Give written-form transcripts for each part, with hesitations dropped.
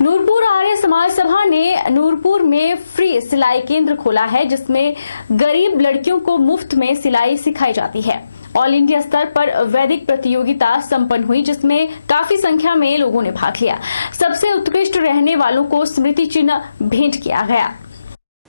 नूरपुर आर्य समाज सभा ने नूरपुर में फ्री सिलाई केंद्र खोला है, जिसमें गरीब लड़कियों को मुफ्त में सिलाई सिखाई जाती है। ऑल इंडिया स्तर पर वैदिक प्रतियोगिता संपन्न हुई, जिसमें काफी संख्या में लोगों ने भाग लिया। सबसे उत्कृष्ट रहने वालों को स्मृति चिन्ह भेंट किया गया।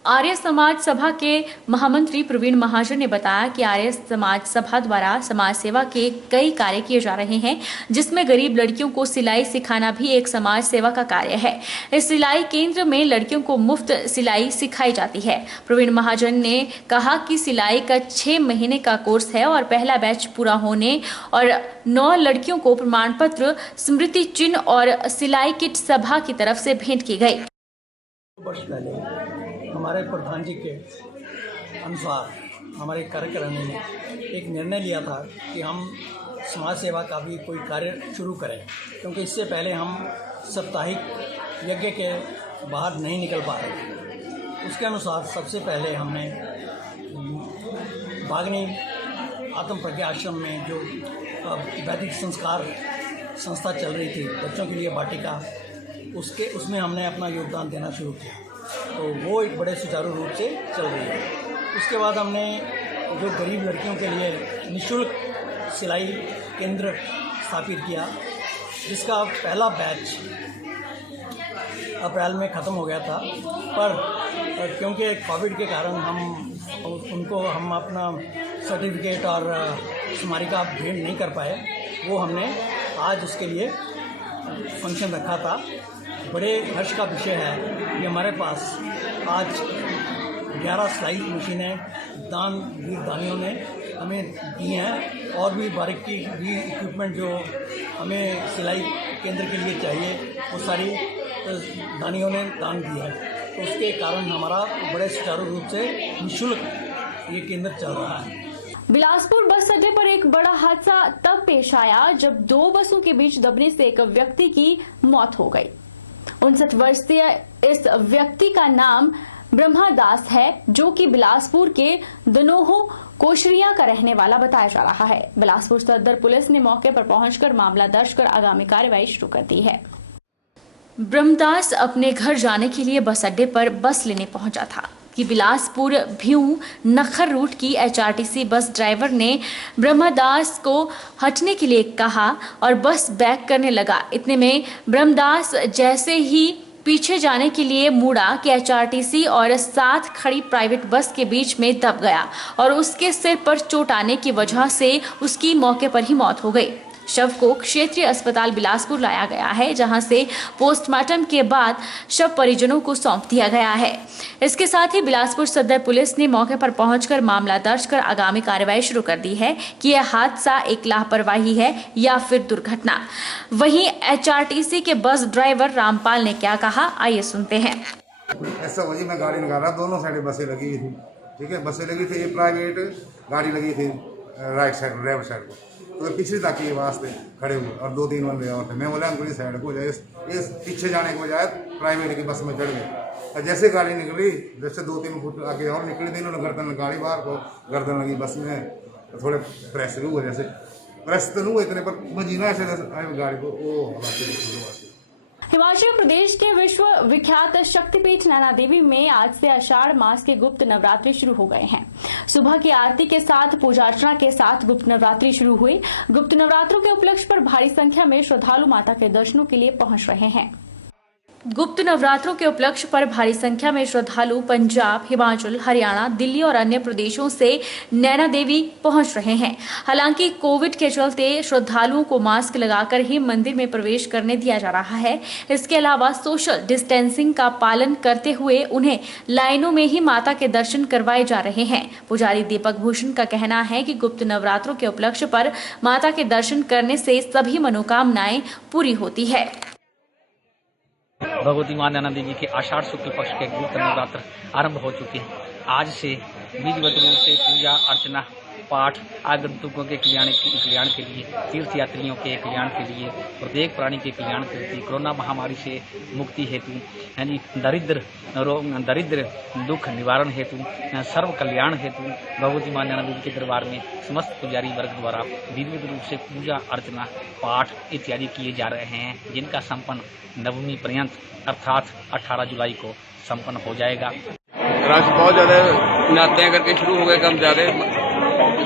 आर्य समाज सभा के महामंत्री प्रवीण महाजन ने बताया कि आर्य समाज सभा द्वारा समाज सेवा के कई कार्य किए जा रहे हैं, जिसमें गरीब लड़कियों को सिलाई सिखाना भी एक समाज सेवा का कार्य है। इस सिलाई केंद्र में लड़कियों को मुफ्त सिलाई सिखाई जाती है। प्रवीण महाजन ने कहा कि सिलाई का 6 महीने का कोर्स है और पहला बैच पूरा होने और 9 लड़कियों को प्रमाण पत्र, स्मृति चिन्ह और सिलाई किट सभा की तरफ से भेंट की गई। वर्ष पहले हमारे प्रधान जी के अनुसार हमारे कार्यकारिणी ने एक निर्णय लिया था कि हम समाज सेवा का भी कोई कार्य शुरू करें, क्योंकि इससे पहले हम साप्ताहिक यज्ञ के बाहर नहीं निकल पा रहे थे। उसके अनुसार सबसे पहले हमने बागनी आत्म प्रज्ञा आश्रम में जो वैदिक संस्कार संस्था चल रही थी बच्चों के लिए वाटिका, उसमें हमने अपना योगदान देना शुरू किया, तो वो एक बड़े सुचारू रूप से चल रही है। उसके बाद हमने जो गरीब लड़कियों के लिए निःशुल्क सिलाई केंद्र स्थापित किया, जिसका पहला बैच अप्रैल में ख़त्म हो गया था, पर क्योंकि कोविड के कारण हम अपना सर्टिफिकेट और स्मारिका भेंट नहीं कर पाए, वो हमने आज उसके लिए फंक्शन रखा था। बड़े हर्ष का विषय है कि हमारे पास आज 11 सिलाई मशीनें वीर दानियों ने हमें दी हैं, और भी बारीकी भी इक्विपमेंट जो हमें सिलाई केंद्र के लिए चाहिए वो सारी दानियों ने दान दिया है। तो उसके कारण हमारा बड़े सुचारू रूप से निःशुल्क ये केंद्र चल रहा है। बिलासपुर बस अड्डे पर एक बड़ा हादसा तब पेश आया जब 2 बसों के बीच दबने से एक व्यक्ति की मौत हो गई। 59 वर्षीय इस व्यक्ति का नाम ब्रह्मादास है, जो कि बिलासपुर के दनोह कोशरिया का रहने वाला बताया जा रहा है। बिलासपुर सदर पुलिस ने मौके पर पहुंचकर मामला दर्ज कर आगामी कार्रवाई शुरू कर दी है। ब्रह्मदास अपने घर जाने के लिए बस अड्डे पर बस लेने पहुंचा था कि बिलासपुर भ्यू नखर रूट की HRTC बस ड्राइवर ने ब्रह्मदास को हटने के लिए कहा और बस बैक करने लगा। इतने में ब्रह्मदास जैसे ही पीछे जाने के लिए मुड़ा कि HRTC और साथ खड़ी प्राइवेट बस के बीच में दब गया और उसके सिर पर चोट आने की वजह से उसकी मौके पर ही मौत हो गई। शव को क्षेत्रीय अस्पताल बिलासपुर लाया गया है, जहां से पोस्टमार्टम के बाद शव परिजनों को सौंप दिया गया है। इसके साथ ही बिलासपुर सदर पुलिस ने मौके पर पहुंचकर मामला दर्ज कर आगामी कार्रवाई शुरू कर दी है कि यह हादसा एक लापरवाही है या फिर दुर्घटना। वहीं HRTC के बस ड्राइवर रामपाल ने क्या कहा, आइए सुनते हैं। ऐसा वही मैं गाड़ी निकाला, दोनों साइड बसें लगी थी, ठीक है, बसें लगी थी, प्राइवेट गाड़ी लगी थी राइट साइड ड्राइवर साइड को, तो पिछली ताकि के वास्ते खड़े हुए और 2-3 बंदे और थे। मैं बोला अंकुरी साइड को जाए, इस पीछे जाने के बजाय प्राइवेट की बस में चढ़ गए और जैसे गाड़ी निकली, जैसे 2-3 फुट आगे और निकली थी, इन्होंने गर्दन गाड़ी बाहर को गर्दन लगी बस में, थोड़े प्रेस हुए, जैसे प्रेस तो नहीं हुए इतने पर मजीना ऐसे गाड़ी को वो। हिमाचल प्रदेश के विश्व विख्यात शक्तिपीठ नैना देवी में आज से आषाढ़ मास के गुप्त नवरात्रि शुरू हो गए हैं। सुबह की आरती के साथ पूजा अर्चना के साथ गुप्त नवरात्रि शुरू हुई। गुप्त नवरात्रों के उपलक्ष्य पर भारी संख्या में श्रद्धालु माता के दर्शनों के लिए पहुंच रहे हैं। गुप्त नवरात्रों के उपलक्ष्य पर भारी संख्या में श्रद्धालु पंजाब, हिमाचल, हरियाणा, दिल्ली और अन्य प्रदेशों से नैना देवी पहुंच रहे हैं। हालांकि कोविड के चलते श्रद्धालुओं को मास्क लगाकर ही मंदिर में प्रवेश करने दिया जा रहा है। इसके अलावा सोशल डिस्टेंसिंग का पालन करते हुए उन्हें लाइनों में ही माता के दर्शन करवाए जा रहे हैं। पुजारी दीपक भूषण का कहना है कि गुप्त नवरात्रों के उपलक्ष्य पर माता के दर्शन करने से सभी मनोकामनाएं पूरी होती है। भगवती मां नैना देवी के आषाढ़ शुक्ल पक्ष के गुप्त नवरात्र आरंभ हो चुके हैं। आज से विधिवत रूप से पूजा अर्चना पाठ आगंतुकों के कल्याण के लिए, तीर्थ यात्रियों के कल्याण के लिए, प्रत्येक प्राणी के कल्याण के लिए, कोरोना महामारी से मुक्ति हेतु, यानी दरिद्र दुख निवारण हेतु, सर्व कल्याण हेतु भगवती मां नैना देवी के दरबार में समस्त पुजारी वर्ग द्वारा विधिवत रूप से पूजा अर्चना पाठ इत्यादि किए जा रहे हैं, जिनका संपन्न नवमी पर्यंत अर्थात 18 जुलाई को संपन्न हो जाएगा। रश बहुत ज्यादा नाते करके शुरू हो गए, कम ज्यादा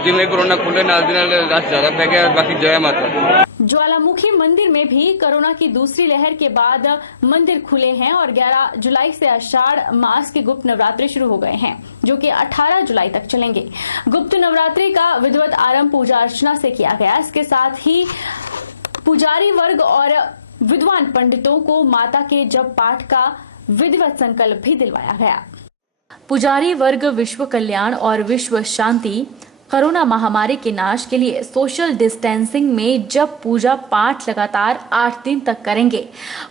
जिन्हें कोरोना खुले ना दिन रश ज्यादा पै गया। बाकी जय माता। ज्वालामुखी मंदिर में भी कोरोना की दूसरी लहर के बाद मंदिर खुले हैं और 11 जुलाई से आषाढ़ मास के गुप्त नवरात्रे शुरू हो गए हैं, जो कि 18 जुलाई तक चलेंगे। गुप्त नवरात्रि का विधिवत आरंभ पूजा अर्चना से किया गया। इसके साथ ही पुजारी वर्ग और विद्वान पंडितों को माता के जप पाठ का विधिवत संकल्प भी दिलवाया गया। पुजारी वर्ग विश्व कल्याण और विश्व शांति, कोरोना महामारी के नाश के लिए सोशल डिस्टेंसिंग में जप पूजा पाठ लगातार 8 दिन तक करेंगे।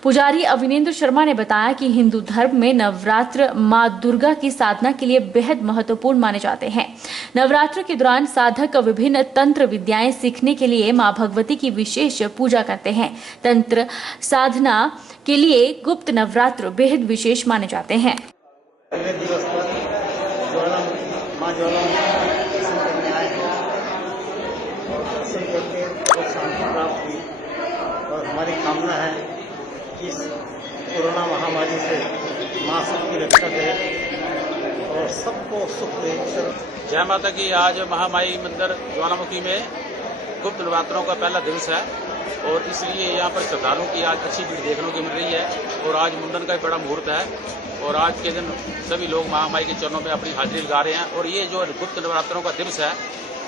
पुजारी अविनेंद्र शर्मा ने बताया कि हिंदू धर्म में नवरात्र मां दुर्गा की साधना के लिए बेहद महत्वपूर्ण माने जाते हैं। नवरात्र के दौरान साधक विभिन्न तंत्र विद्याएं सीखने के लिए मां भगवती की विशेष पूजा करते हैं। तंत्र साधना के लिए गुप्त नवरात्र बेहद विशेष माने जाते हैं। दिवस पर मां ज्वालामुखी दर्शन करने आए हैं और दर्शन करके बहुत शांति प्राप्त हुई और हमारी कामना है कि इस कोरोना महामारी से मां सबकी रक्षा करे और सबको सुख दे। जय माता की। आज महामाई मंदिर ज्वालामुखी में गुप्त नवरात्रों का पहला दिवस है और इसलिए यहाँ पर श्रद्धालुओं की आज अच्छी भीड़ देखने को मिल रही है और आज मुंडन का बड़ा मुहूर्त है और आज के दिन सभी लोग महामाई के चरणों में अपनी हाजिरी लगा रहे हैं। और ये जो गुप्त नवरात्रों का दिवस है,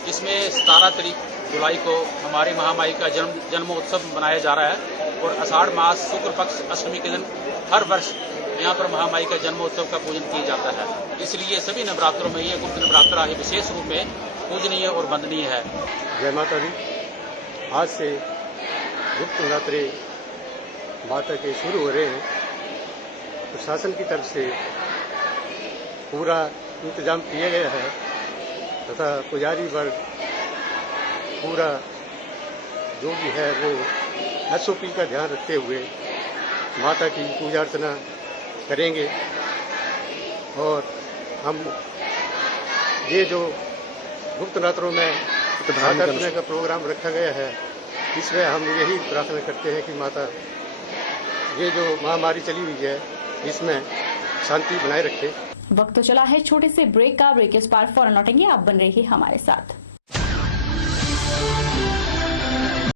इसमें 17 जुलाई को हमारी महामाई का जन्मोत्सव मनाया जा रहा है और आषाढ़ मास शुक्ल पक्ष अष्टमी के दिन हर वर्ष यहाँ पर महामाई का जन्मोत्सव का पूजन किया जाता है। इसलिए सभी नवरात्रों में ये गुप्त नवरात्रा विशेष रूप में पूजनीय और वंदनीय है। जय माता दी। आज से गुप्त नवरात्रे माता के शुरू हो रहे हैं। प्रशासन की तरफ से पूरा इंतजाम किया गया है तथा पुजारी वर्ग पूरा जो भी है वो SOP का ध्यान रखते हुए माता की पूजा अर्चना करेंगे। और हम ये जो गुप्त नवरात्रों में अर्चना का प्रोग्राम रखा गया है, इसमें हम यही प्रार्थना करते हैं कि माता ये जो महामारी चली हुई है इसमें शांति बनाए रखे। वक्त तो चला है छोटे से ब्रेक का। ब्रेक के इस पार फौरन लौटेंगे, आप बन रहिए हमारे साथ।